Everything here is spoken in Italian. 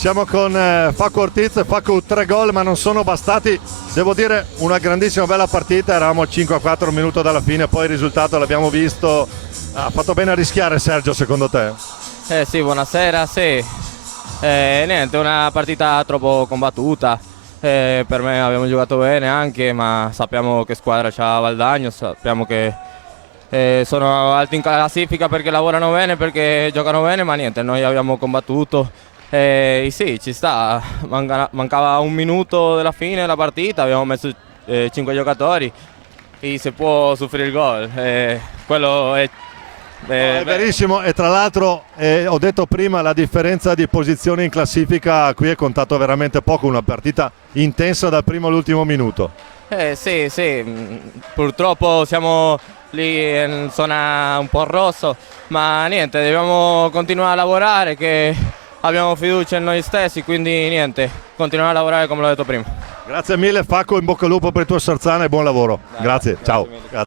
Siamo con Facu Ortiz, Facu 3 gol ma non sono bastati, devo dire una grandissima bella partita, eravamo al 5-4 un minuto dalla fine, poi il risultato l'abbiamo visto, ha fatto bene a rischiare Sergio secondo te? Sì, buonasera, sì. Niente, una partita troppo combattuta, per me abbiamo giocato bene anche, ma sappiamo che squadra c'ha Valdagno, sappiamo che sono alti in classifica perché lavorano bene, perché giocano bene, ma niente, noi abbiamo combattuto. Sì, ci sta, mancava un minuto della fine della partita, abbiamo messo 5 giocatori e si può soffrire il gol, quello è... No, è verissimo, e tra l'altro ho detto prima la differenza di posizione in classifica qui è contato veramente poco, una partita intensa dal primo all'ultimo minuto. Sì, purtroppo siamo lì in zona un po' rosso, ma niente, dobbiamo continuare a lavorare, che abbiamo fiducia in noi stessi, quindi niente, continuare a lavorare come l'ho detto prima. Grazie mille Facu, in bocca al lupo per il tuo Sarzana e buon lavoro. Grazie, ciao. mille. Grazie.